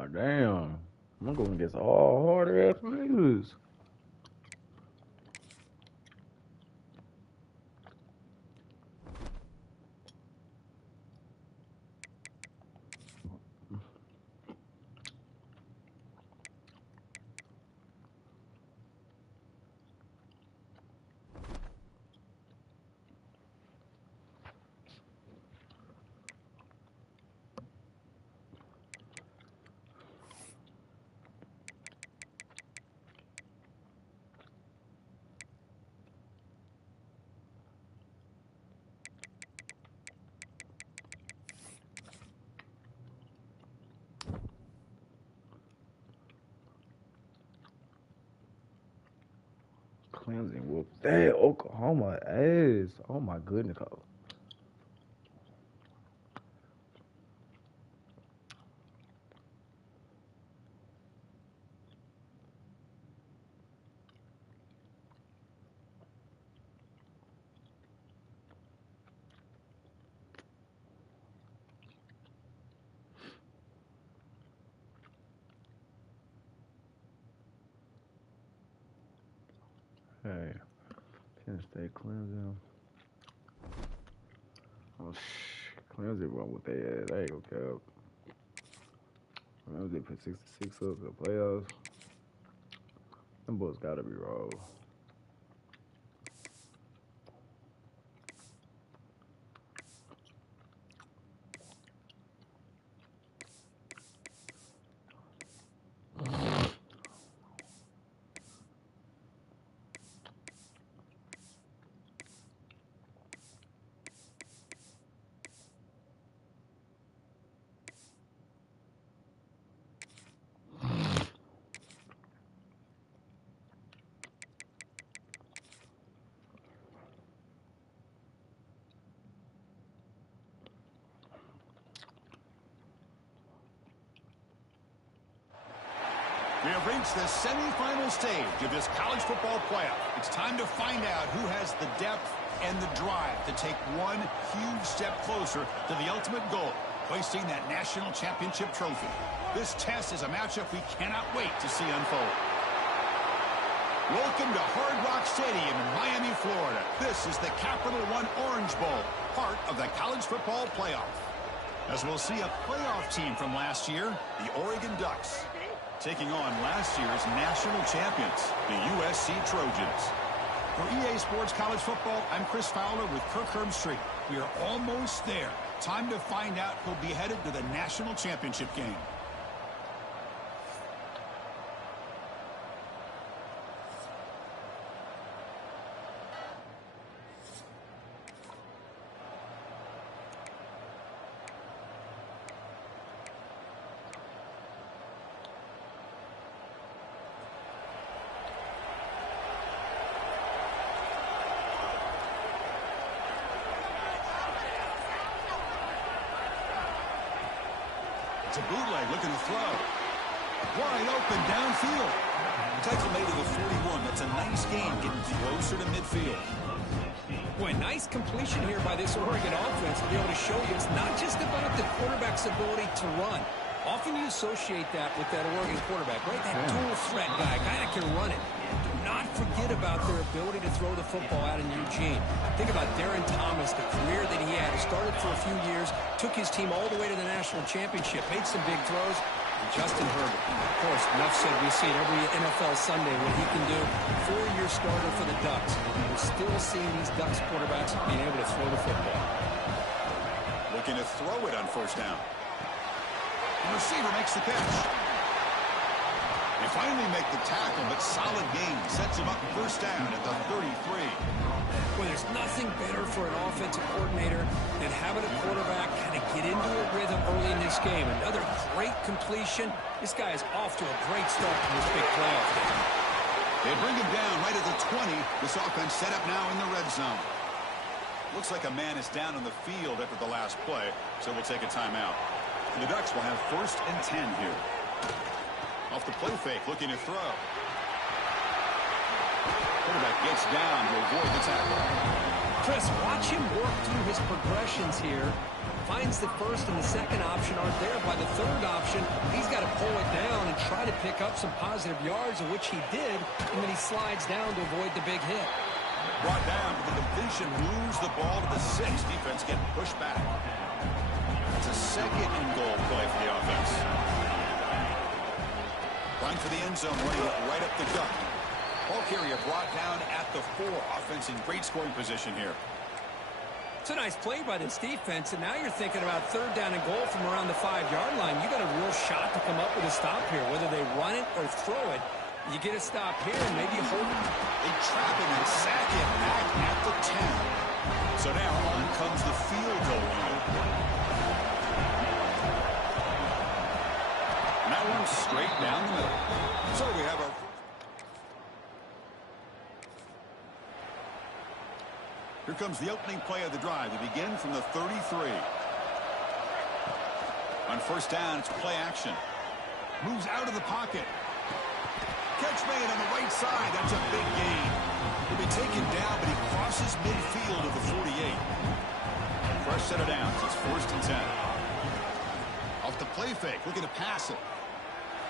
God damn. I'm going against all hard ass niggas. Clemson whooped that Oklahoma ass. Oh my goodness. Hey, Penn State, Clemson. Oh, Clemson run with their ass. They ain't gonna cap. Clemson put 66 up in the playoffs. Them boys gotta be wrong. We have reached the semifinal stage of this college football playoff. It's time to find out who has the depth and the drive to take one huge step closer to the ultimate goal, hoisting that national championship trophy. This test is a matchup we cannot wait to see unfold. Welcome to Hard Rock Stadium in Miami, Florida. This is the Capital One Orange Bowl, part of the college football playoff. As we'll see a playoff team from last year, the Oregon Ducks, taking on last year's national champions, the USC Trojans. For EA Sports College Football, I'm Chris Fowler with Kirk Herbstreit. We are almost there. Time to find out who'll be headed to the national championship game. It's a bootleg looking to throw. Wide open downfield. Tackle made to the 41. That's a nice gain, getting closer to midfield. Boy, nice completion here by this Oregon offense to be able to show you it's not just about the quarterback's ability to run. Often you associate that with that Oregon quarterback, right? That dual threat guy that can run it. Do not forget about their ability to throw the football out in Eugene. Think about Darren Thomas, the career that he had. He started for a few years, took his team all the way to the national championship, made some big throws. And Justin Herbert, of course, enough said, we see it every NFL Sunday what he can do. 4-year starter for the Ducks. We're still seeing these Ducks quarterbacks being able to throw the football. Looking to throw it on first down. The receiver makes the catch. They finally make the tackle, but solid gain sets him up first down at the 33. Well, there's nothing better for an offensive coordinator than having a quarterback kind of get into a rhythm early in this game. Another great completion. This guy is off to a great start in this big playoff game. They bring him down right at the 20. This offense set up now in the red zone. Looks like a man is down on the field after the last play, so we'll take a timeout. The Ducks will have 1st and 10 here. Off the play fake, looking to throw. Quarterback gets down to avoid the tackle. Chris, watch him work through his progressions here. finds the first and the second option aren't there. By the third option, he's got to pull it down and try to pick up some positive yards, which he did, and then he slides down to avoid the big hit. Brought down to the completion, moves the ball to the 6. Defense getting pushed back. It's a second and goal play for the offense. Run for the end zone, running it right up the gut. Ball carrier brought down at the 4. Offense in great scoring position here. It's a nice play by this defense, and now you're thinking about third down and goal from around the 5-yard line. You got a real shot to come up with a stop here, whether they run it or throw it. You get a stop here, and maybe you hold it. They trap him and sack him back at the 10. So now on comes the field goal line. And that one straight down the middle. So we have our... Here comes the opening play of the drive. They begin from the 33. On first down, it's play action. Moves out of the pocket. Catch made on the right side. That's a big gain. He'll be taken down, but he crosses midfield of the 48. Fresh set of downs. It's first and 10. Off the play fake, looking to pass it.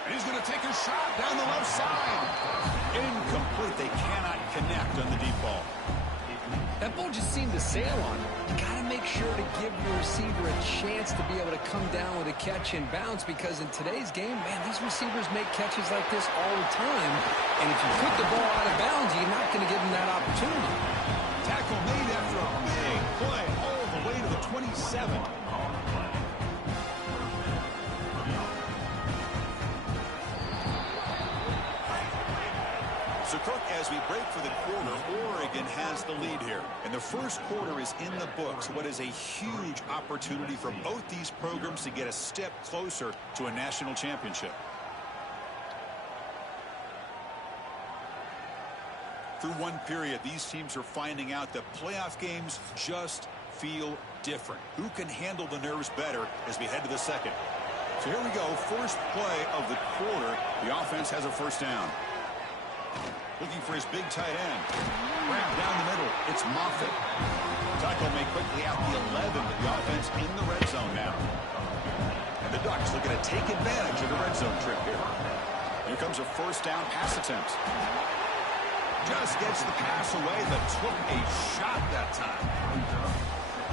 And he's going to take a shot down the left side. Incomplete. They cannot connect on the deep ball. That ball just seemed to sail on him. You got to make sure to give your receiver a chance to be able to come down with a catch and bounce, because in today's game, man, these receivers make catches like this all the time. And if you put the ball out of bounds, you're not going to give them that opportunity. Tackle made after a big play all the way to the 27. So, Cook, as we break for the quarter, Oregon has the lead here. And the first quarter is in the books. What is a huge opportunity for both these programs to get a step closer to a national championship. Through one period, these teams are finding out that playoff games just feel different. Who can handle the nerves better as we head to the second? So here we go. First play of the quarter. The offense has a first down. Looking for his big tight end. Wrapped down the middle. It's Moffitt. Tackle made quickly out the 11. The offense in the red zone now. And the Ducks looking to take advantage of the red zone trip here. Here comes a first down pass attempt. Just gets the pass away, but took a shot that time.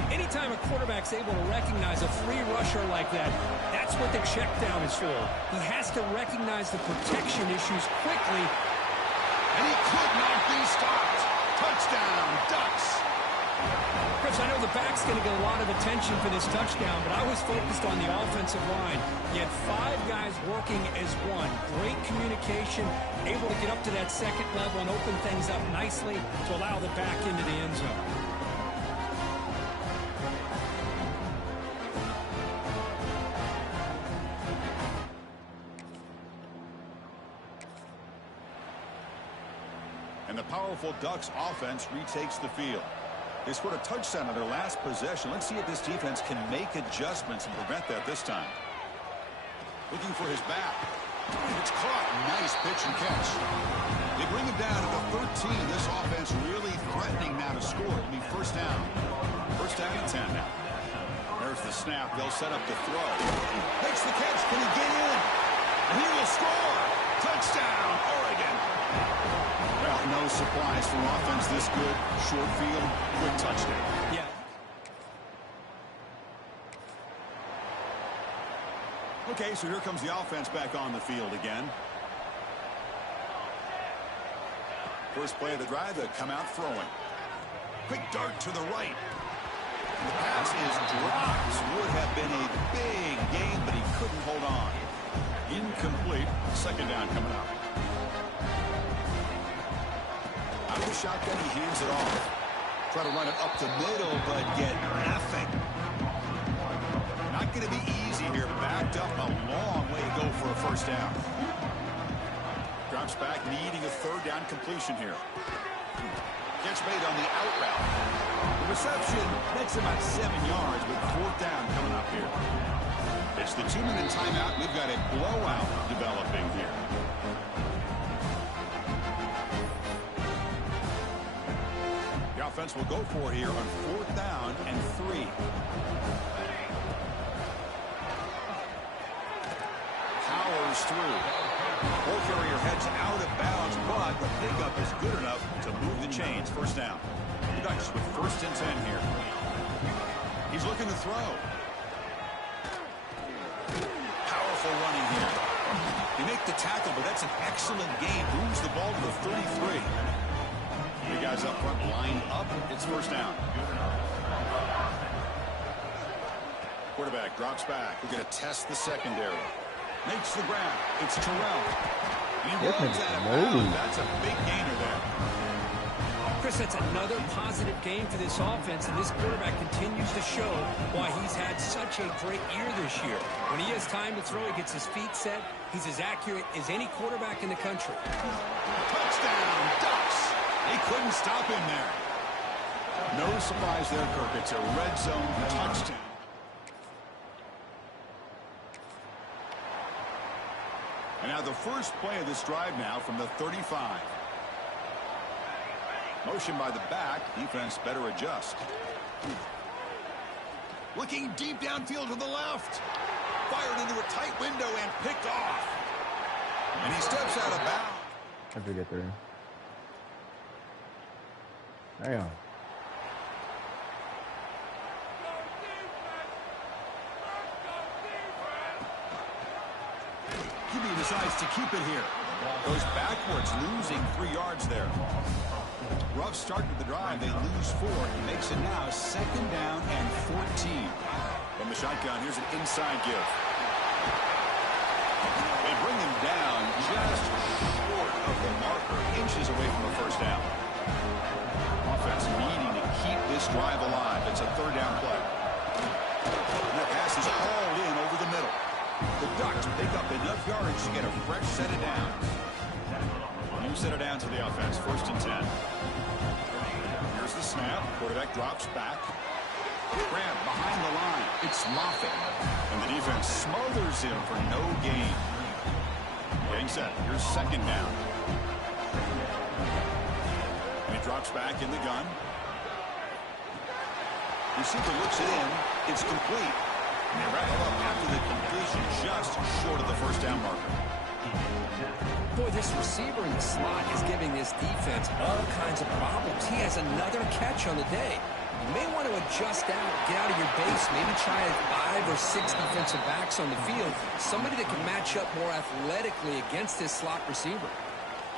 Anytime a quarterback's able to recognize a free rusher like that, that's what the check down is for. He has to recognize the protection issues quickly. And he could not be stopped. Touchdown, Ducks. Chris, I know the back's going to get a lot of attention for this touchdown, but I was focused on the offensive line. You had 5 guys working as one. Great communication, able to get up to that second level and open things up nicely to allow the back into the end zone. And the powerful Ducks offense retakes the field. They scored a touchdown on their last possession. Let's see if this defense can make adjustments and prevent that this time. Looking for his back. It's caught. Nice pitch and catch. They bring him down to the 13. This offense really threatening now to score. It'll be first down. First down and 10 now. There's the snap. They'll set up to throw. Makes the catch. Can he get in? And he will score. Touchdown, Oregon. Well, no surprise from offense this good. Short field, quick touchdown. Yeah. Okay, so here comes the offense back on the field again. First play of the drive, they come out throwing. Quick dart to the right. The pass is dropped. Would have been a big gain, but he couldn't hold on. Incomplete. Second down coming up. Out of the shotgun, he hands it off. Try to run it up the middle, but get nothing. Not going to be easy here. Backed up a long way to go for a first down. Drops back, needing a third down completion here. Gets made on the out route. The reception makes about 7 yards with fourth down coming up here. It's the 2-minute timeout. We've got a blowout developing here. The offense will go for it here on fourth down and 3. Powers through. Ball carrier heads out of bounds, but the pickup is good enough to move the chains. First down. The Ducks with 1st and 10 here. He's looking to throw. Powerful running here. They make the tackle, but that's an excellent gain. Moves the ball to the 33. The guys up front line up. It's 1st down. Quarterback drops back. We're going to test the secondary. Makes the grab. It's Terrell. He runs out of bounds. That's a big gainer there. Chris, that's another positive game for this offense, and this quarterback continues to show why he's had such a great year this year. When he has time to throw, he gets his feet set. He's as accurate as any quarterback in the country. Touchdown, Ducks. They couldn't stop him there. No surprise there, Kirk. It's a red zone touchdown. And now the first play of this drive now from the 35. Motion by the back. Defense better adjust. Looking deep downfield to the left. Fired into a tight window and picked off. And he steps out of bounds. I have to get there. Damn. QB decides to keep it here. Goes backwards, losing 3 yards there. Rough start to the drive. They lose 4. He makes it now 2nd down and 14. From the shotgun, here's an inside give. They bring him down just short of the marker, inches away from the 1st down. Offense needing to keep this drive alive. It's a 3rd down play. And that pass is hauled in over the middle. The Ducks pick up enough yards to get a fresh set of downs. New set of downs to the offense. 1st and 10. Here's the snap. Quarterback drops back. Grab behind the line. It's Moffitt. And the defense smothers him for no gain. Getting set. Here's 2nd down. And he drops back in the gun. Receiver looks it in. It's complete. And they wrap it up after the completion just short of the 1st down marker. Boy, this receiver in the slot is giving this defense all kinds of problems. He has another catch on the day. You may want to adjust out, get out of your base, maybe try 5 or 6 defensive backs on the field. Somebody that can match up more athletically against this slot receiver.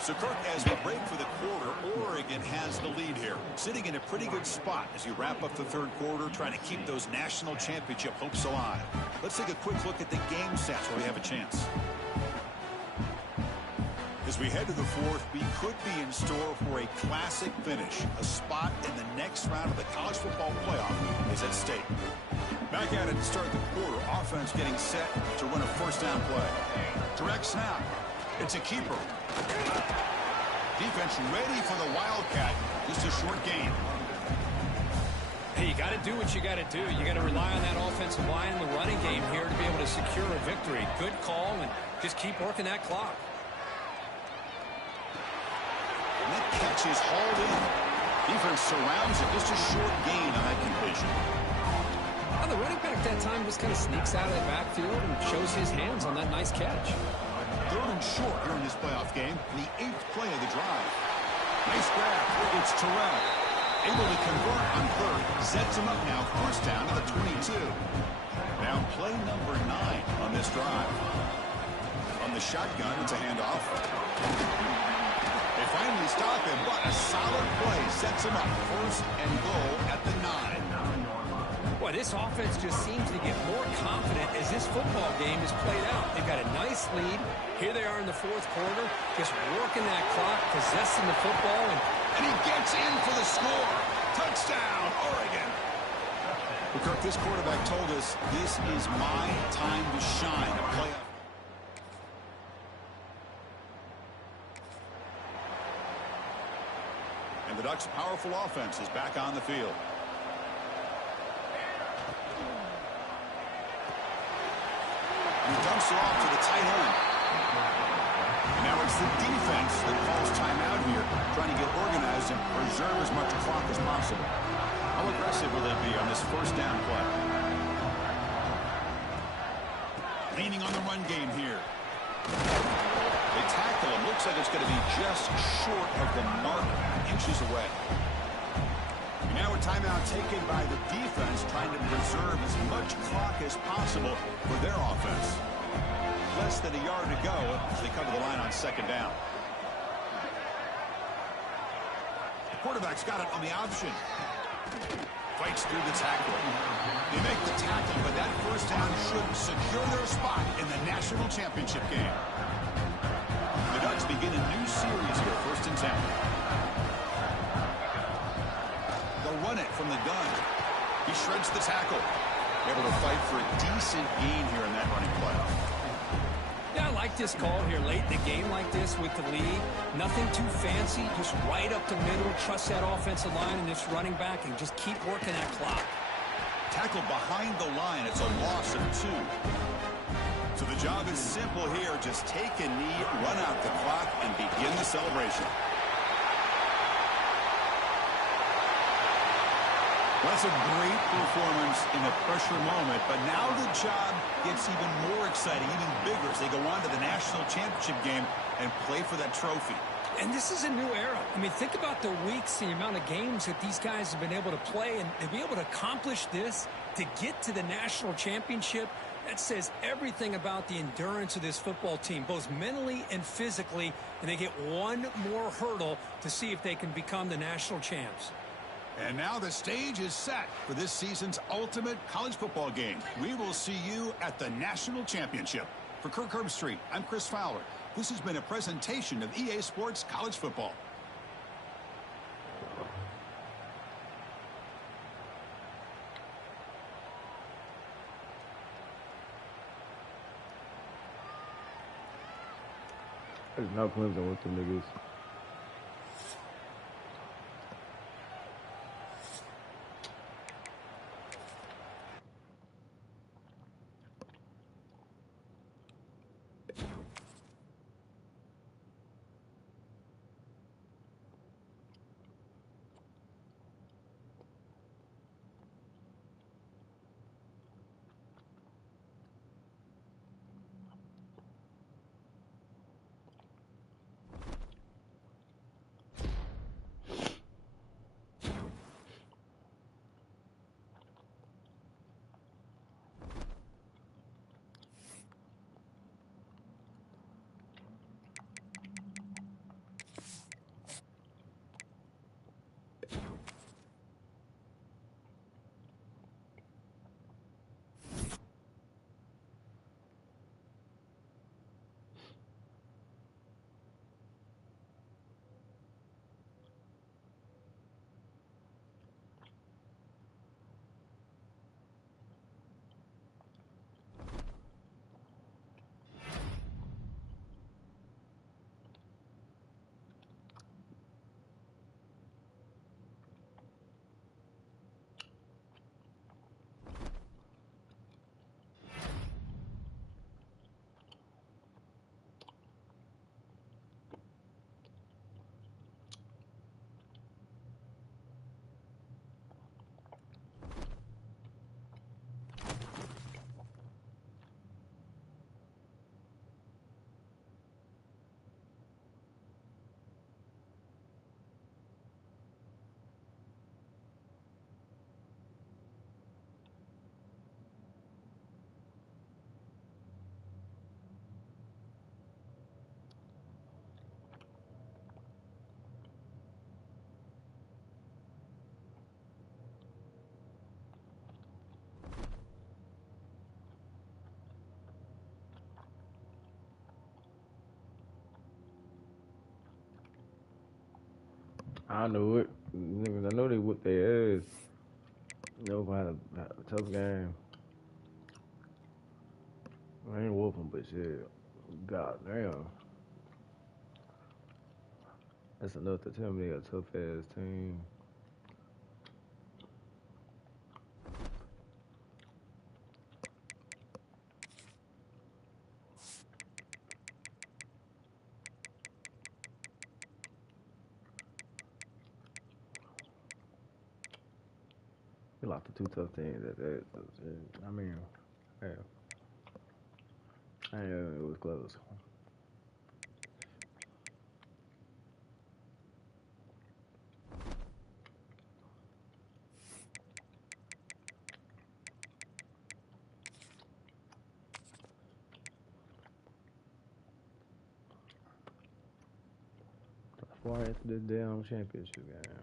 So, Kirk, as we break for the quarter, Oregon has the lead here. Sitting in a pretty good spot as you wrap up the 3rd quarter, trying to keep those national championship hopes alive. Let's take a quick look at the game stats where we have a chance. As we head to the 4th, we could be in store for a classic finish. A spot in the next round of the college football playoff is at stake. Back at it to start the quarter. Offense getting set to run a 1st down play. Direct snap. It's a keeper. Defense ready for the Wildcat. Just a short gain. Hey, you got to do what you got to do. You got to rely on that offensive line and the running game here to be able to secure a victory. Good call, and just keep working that clock. And that catch is hauled in. Defense surrounds it. Just a short gain on that completion. Well, the running back that time just kind of sneaks out of the backfield and shows his hands on that nice catch. 3rd and short here in this playoff game. The 8th play of the drive. Nice grab. It's Terrell. Able to convert on 3rd. Sets him up now. 1st down to the 22. Now play number 9 on this drive. On the shotgun, it's a handoff. They finally stop him, but a solid play sets him up. 1st and goal at the 9. Boy, this offense just seems to get more confident as this football game is played out. They've got a nice lead. Here they are in the 4th quarter, just working that clock, possessing the football. And he gets in for the score. Touchdown, Oregon. Well, Kirk, this quarterback told us this is my time to shine. A playoff. And the Ducks' powerful offense is back on the field. He dumps it off to the tight end. And now it's the defense that calls timeout here, trying to get organized and preserve as much clock as possible. How aggressive will they be on this 1st down play? Leaning on the run game here. They tackle him. Looks like it's going to be just short of the mark, inches away. Now a timeout taken by the defense, trying to preserve as much clock as possible for their offense. Less than a yard to go as they cover the line on second down. The quarterback's got it on the option. Fights through the tackle. They make the tackle, but that first down should secure their spot in the national championship game. The Ducks begin a new series here, 1st and 10. They'll run it from the gun. He shreds the tackle. Able to fight for a decent gain here in that running play. Yeah, I like this call here late in the game like this with the lead. Nothing too fancy, just right up the middle. Trust that offensive line and this running back and just keep working that clock. Tackle behind the line. It's a loss of 2. So the job is simple here. Just take a knee, run out the clock, and begin the celebration. That's a great performance in a pressure moment, but now the job gets even more exciting, even bigger as they go on to the national championship game and play for that trophy. And this is a new era. I mean, think about the weeks, the amount of games that these guys have been able to play, and to be able to accomplish this, to get to the national championship, that says everything about the endurance of this football team, both mentally and physically, and they get one more hurdle to see if they can become the national champs. And now the stage is set for this season's ultimate college football game. We will see you at the national championship. For Kirk Herbstreit, I'm Chris Fowler. This has been a presentation of EA Sports College Football. There's no Clemson with them niggas. I know it. Niggas, I know they whooped their ass. Nobody had a tough game. I ain't whoop them, but shit. God damn. That's enough to tell me they a tough ass team. We lost to two tough teams. I mean, yeah. It was close. Far into the damn championship game.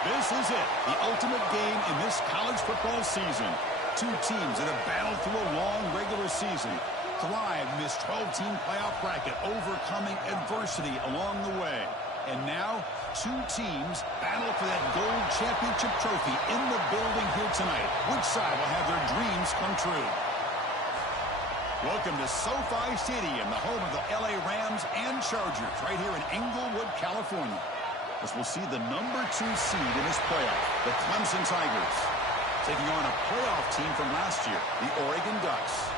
This is it, the ultimate game in this college football season. Two teams that have battled through a long regular season, thrived in this 12-team playoff bracket, overcoming adversity along the way. And now, two teams battle for that gold championship trophy in the building here tonight. Which side will have their dreams come true? Welcome to SoFi Stadium, the home of the LA Rams and Chargers, right here in Inglewood, California, as we'll see the number 2 seed in this playoff, the Clemson Tigers, taking on a playoff team from last year, the Oregon Ducks.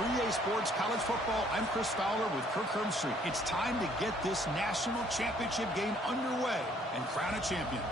For EA Sports College Football, I'm Chris Fowler with Kirk Herbstreit. It's time to get this national championship game underway and crown a champion.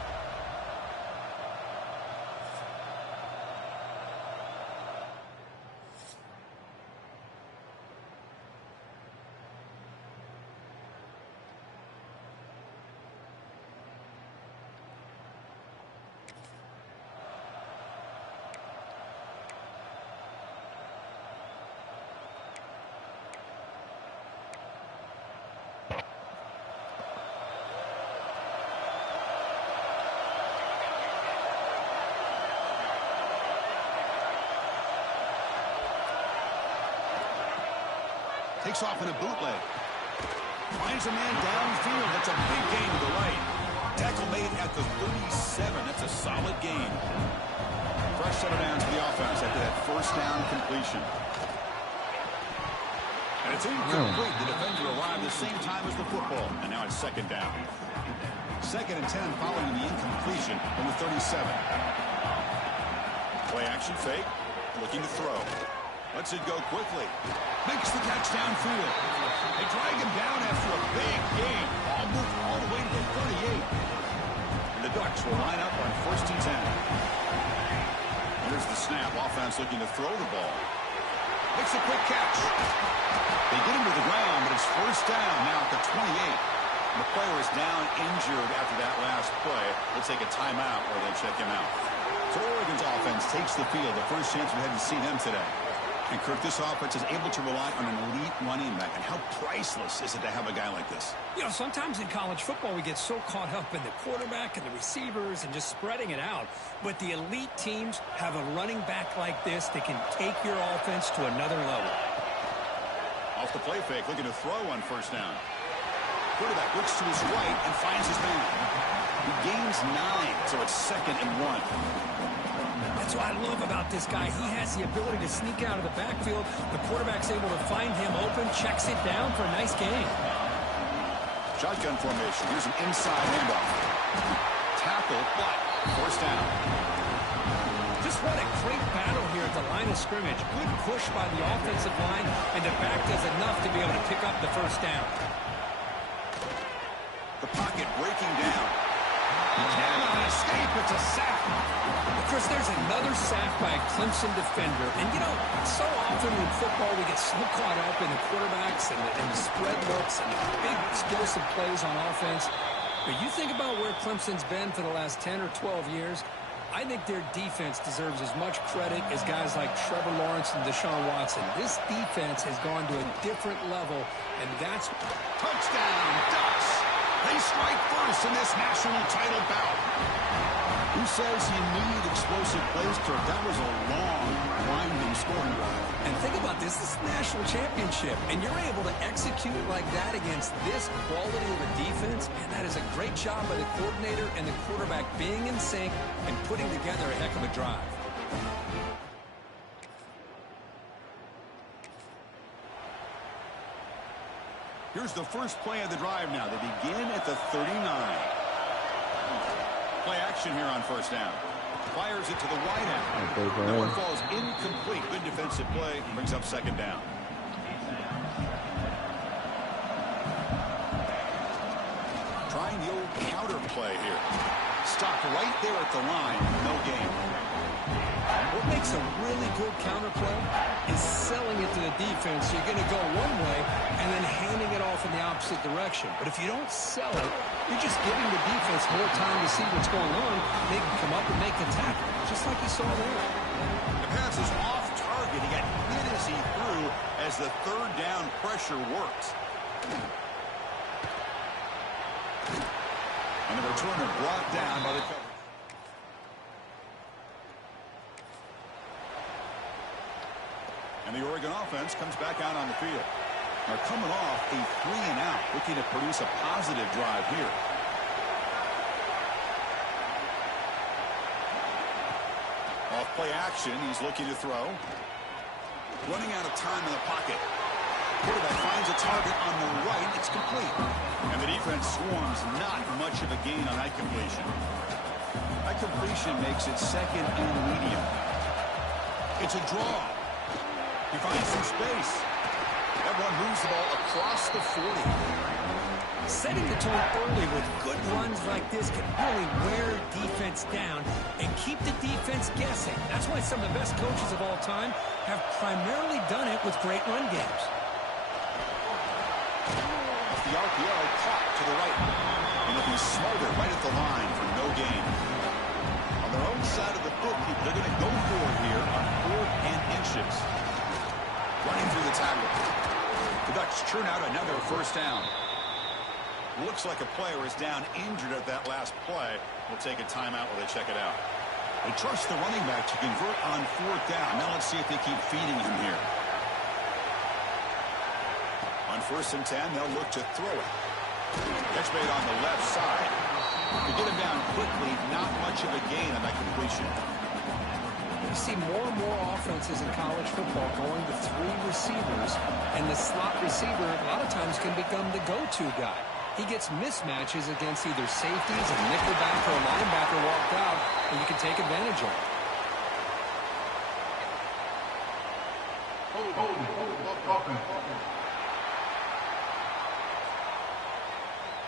Takes off in a bootleg. Finds a man downfield. That's a big gain to the right. Tackle made at the 37. That's a solid gain. Fresh set of downs to the offense after that first down completion. And it's incomplete. The defender arrived the same time as the football. And now it's second down. 2nd and 10 following the incompletion from the 37. Play action fake. Looking to throw. Lets it go quickly. Makes the catch downfield. They drag him down after a big gain. Ball moved all the way to the 38. And the Ducks will line up on 1st and 10. Here's the snap. Offense looking to throw the ball. Makes a quick catch. They get him to the ground, but it's 1st down now at the 28. And the player is down injured after that last play. They'll take a timeout or they'll check him out. So Oregon's offense takes the field. The first chance we had to see them today. And, Kirk, this offense is able to rely on an elite running back. And how priceless is it to have a guy like this? You know, sometimes in college football we get so caught up in the quarterback and the receivers and just spreading it out. But the elite teams have a running back like this that can take your offense to another level. Off the play fake, looking to throw on 1st down. Quarterback looks to his right and finds his man. He gains 9, so it's 2nd and 1. That's what I love about this guy. He has the ability to sneak out of the backfield. The quarterback's able to find him open, checks it down for a nice gain. Shotgun formation. Here's an inside handoff. Tackle, but 1st down. Just what a great battle here at the line of scrimmage. Good push by the offensive line, and the back does enough to be able to pick up the 1st down. The pocket breaking down. He cannot escape. It's a sack. Chris, there's another sack by a Clemson defender. And, you know, so often in football we get so caught up in the quarterbacks and the spread looks and the big explosive plays on offense. But you think about where Clemson's been for the last 10 or 12 years, I think their defense deserves as much credit as guys like Trevor Lawrence and Deshaun Watson. This defense has gone to a different level, and that's... Touchdown, Ducks! They strike first in this national title bout. Who says you need explosive plays, Kirk? That was a long, winding scoring drive. And think about this. This is the national championship, and you're able to execute like that against this quality of a defense, and that is a great job by the coordinator and the quarterback being in sync and putting together a heck of a drive. Here's the first play of the drive now. They begin at the 39. Play action here on 1st down. Fires it to the wide end. That one falls incomplete. Good defensive play. Brings up 2nd down. Trying the old counter play here. Stopped right there at the line. No gain. What makes a really good counter play is selling it to the defense. You're going to go one way and then handing it off in the opposite direction. But if you don't sell it, you're just giving the defense more time to see what's going on. They can come up and make the tackle, just like you saw there. The pass is off target. He got hit as he threw as the 3rd down pressure worked. And the returner brought down by the coverage. And the Oregon offense comes back out on the field. They're coming off a 3-and-out, looking to produce a positive drive here. Off play action, he's looking to throw. Running out of time in the pocket. Quarterback finds a target on the right. It's complete. And the defense swarms. Not much of a gain on that completion. That completion makes it 2nd and medium. It's a draw. He finds some space. Everyone moves the ball across the 40. Setting the tone early with good runs like this can really wear defense down and keep the defense guessing. That's why some of the best coaches of all time have primarily done it with great run games. The RPO caught to the right. And it'll be Smolder right at the line for no gain. On their own side of the 50, they're going to go for it here on 4th and inches. Running through the tackle. The Ducks churn out another first down. Looks like a player is down injured at that last play. We'll take a timeout while they check it out. They trust the running back to convert on 4th down. Now let's see if they keep feeding him here. On 1st and 10, they'll look to throw it. Catch made on the left side. To get him down quickly, not much of a gain on that completion. You see more and more offenses in college football going to 3 receivers, and the slot receiver a lot of times can become the go-to guy. He gets mismatches against either safeties, a nickelback, or a linebacker walked out, and you can take advantage of it.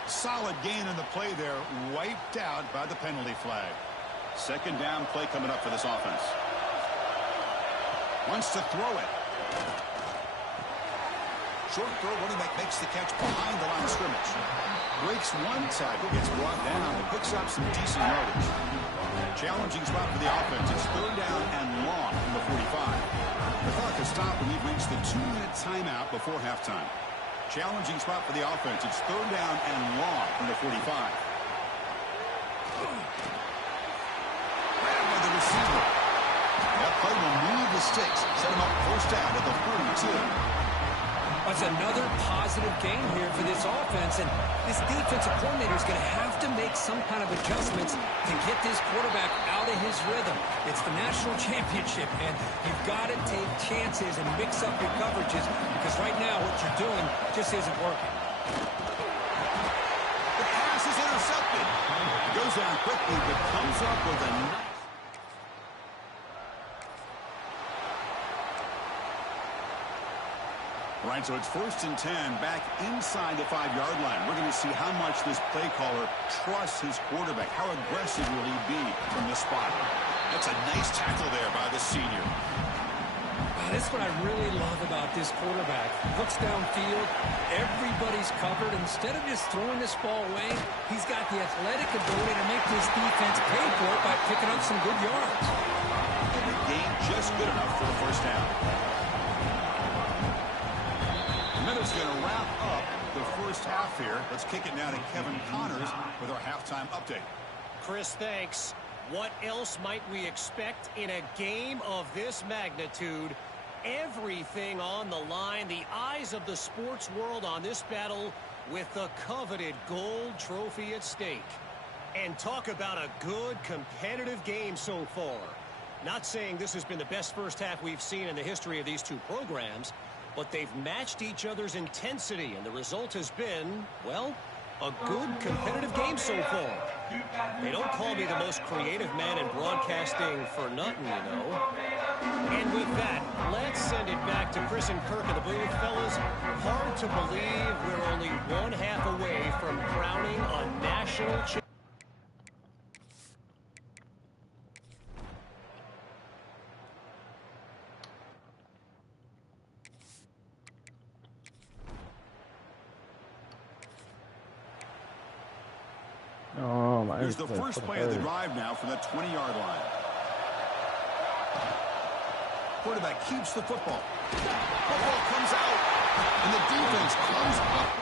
Solid gain in the play there, wiped out by the penalty flag. 2nd down play coming up for this offense. Wants to throw it. Short throw, running back makes the catch behind the line of scrimmage. Breaks one tackle, gets brought down, and picks up some decent yardage. Challenging spot for the offense. It's 3rd down and long from the 45. The clock has stopped when we've reached the 2-minute timeout before halftime. Challenging spot for the offense. It's 3rd down and long from the 45. Grabbed by the receiver. That play will move the sticks. Set him up 1st down at the 42. That's another positive game here for this offense, and this defensive coordinator is going to have to make some kind of adjustments to get this quarterback out of his rhythm. It's the national championship, and you've got to take chances and mix up your coverages, because right now what you're doing just isn't working. The pass is intercepted. It goes down quickly, but comes up with a nice... All right, so it's 1st and 10, back inside the 5-yard line. We're going to see how much this play caller trusts his quarterback. How aggressive will he be from this spot? That's a nice tackle there by the senior. Wow, that's what I really love about this quarterback. Looks downfield, everybody's covered. Instead of just throwing this ball away, he's got the athletic ability to make this defense pay for it by picking up some good yards. And the game just good enough for the 1st down. Minutes going to wrap up the 1st half here. Let's kick it now to Kevin Connors with our halftime update. Chris, thanks. What else might we expect in a game of this magnitude? Everything on the line. The eyes of the sports world on this battle with the coveted gold trophy at stake. And talk about a good competitive game so far. Not saying this has been the best first half we've seen in the history of these two programs, but they've matched each other's intensity, and the result has been, well, a good competitive game so far. They don't call me the most creative man in broadcasting for nothing, you know. And with that, let's send it back to Chris and Kirk in the booth. Fellas, hard to believe we're only 1/2 away from crowning a national champion. Here's the first play of the drive now from the 20-yard line. Quarterback keeps the football. The ball comes out, and the defense comes up.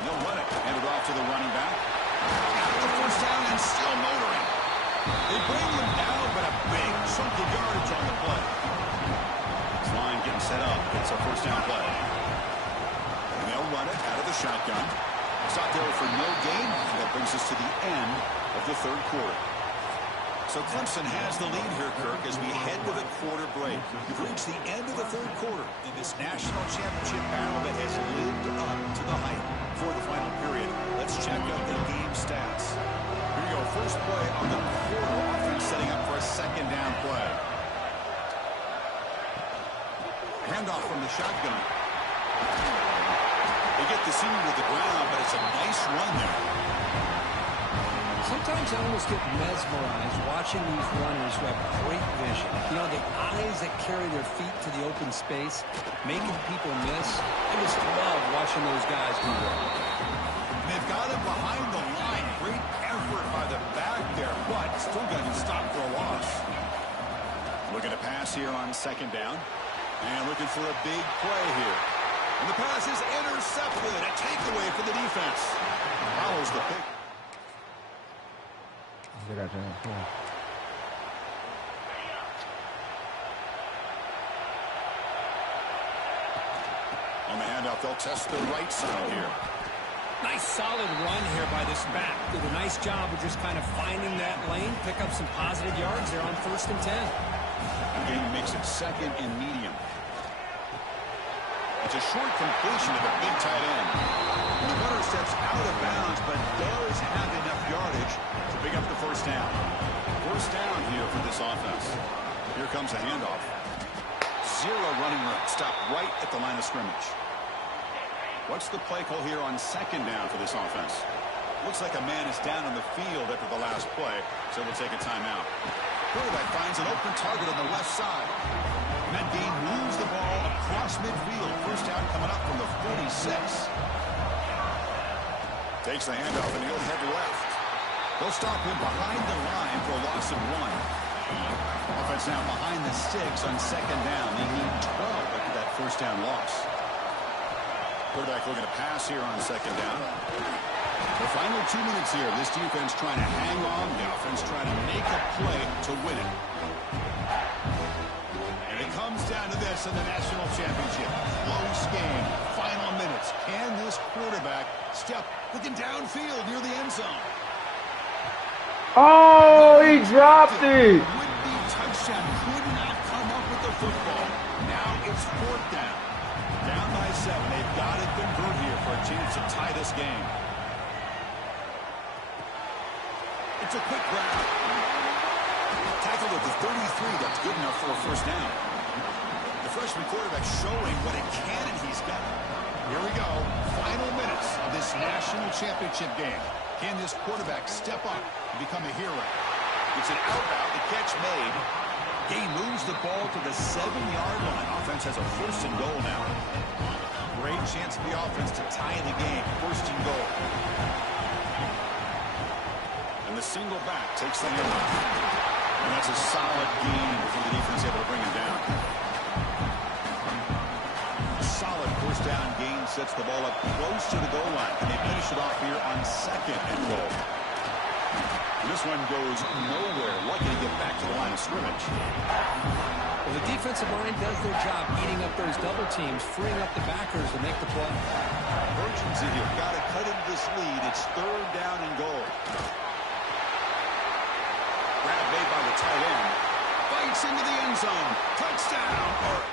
They'll run it. Hand it off to the running back. Got the 1st down and still motoring. They bring him down, but a big chunk of yardage on the play. This line getting set up. It's a 1st down play. And they'll run it out of the shotgun. It's out there for no gain. And that brings us to the end of the 3rd quarter. So Clemson has the lead here, Kirk, as we head to the quarter break. We've reached the end of the third quarter in this national championship battle that has lived up to the hype. For the final period, let's check out the game stats. Here we go. First play on the quarter. Offense setting up for a second down play. Handoff from the shotgun. They get the senior to the ground, but it's a nice run there. Sometimes I almost get mesmerized watching these runners who have great vision. You know, the eyes that carry their feet to the open space, making people miss. I just love watching those guys do that. They've got him behind the line. Great effort by the back there, but still got him stopped for a loss. Looking to pass here on second down. And looking for a big play here. And the pass is intercepted. A takeaway for the defense. Follows the pick. They got you. On the handoff, they'll test the right side here. Nice solid run here by this back. Did a nice job of just kind of finding that lane, pick up some positive yards there on 1st and 10. The game makes it second and medium. It's a short completion of a big tight end. The runner steps out of bounds, but does have enough yardage to pick up the first down. First down here for this offense. Here comes a handoff. Zero running room. Stopped right at the line of scrimmage. What's the play call here on second down for this offense? Looks like a man is down on the field after the last play, so we'll take a timeout. Quarterback finds an open target on the left side. And that game moves the ball across midfield. First down coming up from the 46. Takes the handoff and he'll head left. They'll stop him behind the line for a loss of 1. Offense now behind the sticks on second down. They need 12 after that first down loss. Quarterback looking to pass here on second down. The final 2 minutes here. This defense trying to hang on. The offense trying to make a play to win it. And it comes down to this in the national championship. Close game. Final minutes. Can this quarterback step looking downfield near the end zone? Oh, he dropped it. Would-be touchdown. Could not come up with the football. Now it's fourth down. Down by 7. They've got to convert here for a chance to tie this game. It's a quick grab. Tackled at the 33. That's good enough for a first down. The freshman quarterback showing what a cannon he's got. Here we go. Final minutes of this national championship game. Can this quarterback step up and become a hero? It's an out-out. The catch made. Game moves the ball to the 7-yard line. Offense has a first and goal now. Great chance for the offense to tie the game. First and goal. And the single back takes the handoff. And that's a solid game for the defense able to bring him down. Solid first down gain sets the ball up close to the goal line. And they finish it off here on second and goal. And this one goes nowhere. Lucky to get back to the line of scrimmage. Well, the defensive line does their job eating up those double teams, freeing up the backers to make the play. Urgency here. Got to cut into this lead. It's third down and goal. Grab made by the tight end. Bites into the end zone. Touchdown.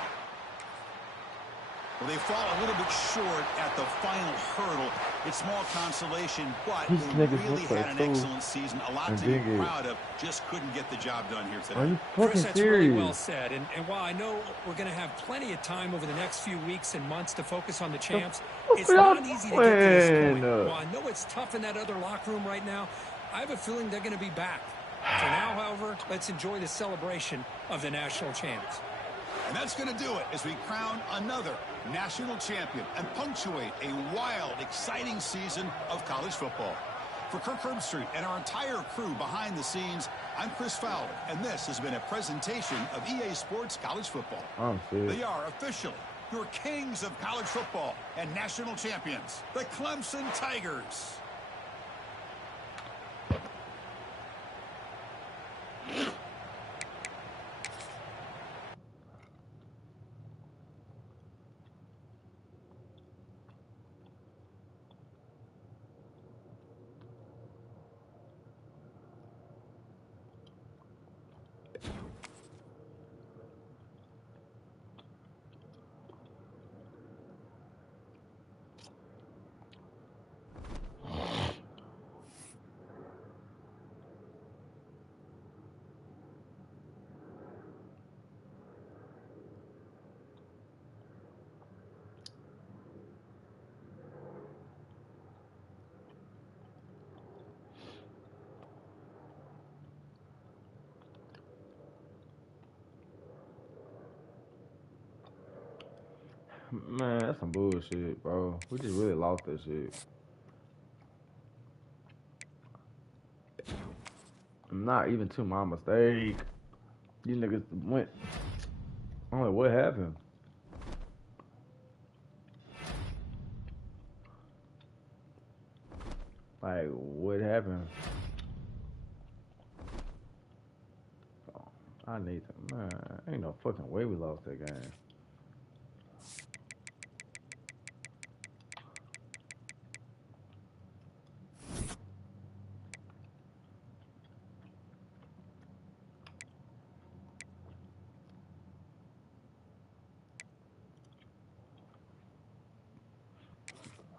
Well, they fall a little bit short at the final hurdle. It's small consolation, but they really had an excellent season. A lot to be proud of. Just couldn't get the job done here today. Are you Chris, fucking that's serious? really well said. And while I know we're going to have plenty of time over the next few weeks and months to focus on the champs, it's not easy to get to this point. While I know it's tough in that other locker room right now, I have a feeling they're going to be back. For now, however, let's enjoy the celebration of the national champs. And that's going to do it as we crown another national champion and punctuate a wild, exciting season of college football. For Kirk Herbstreit and our entire crew behind the scenes, I'm Chris Fowler, and this has been a presentation of EA Sports College Football. They are officially your kings of college football and national champions, the Clemson Tigers. Man, that's some bullshit, bro. We just really lost that shit. Not even to my mistake. These niggas went. I'm like, what happened? Like, what happened? I need to, man, ain't no fucking way we lost that game.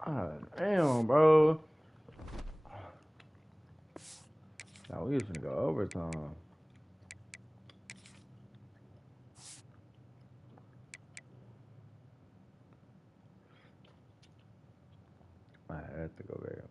Ah, damn, bro. Now we was finna go overtime. I had to go back.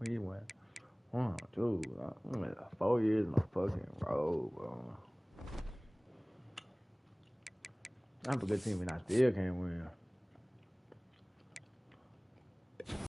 We went 1, 2, we went 4 years in a fucking row, bro. I'm a good team and I still can't win.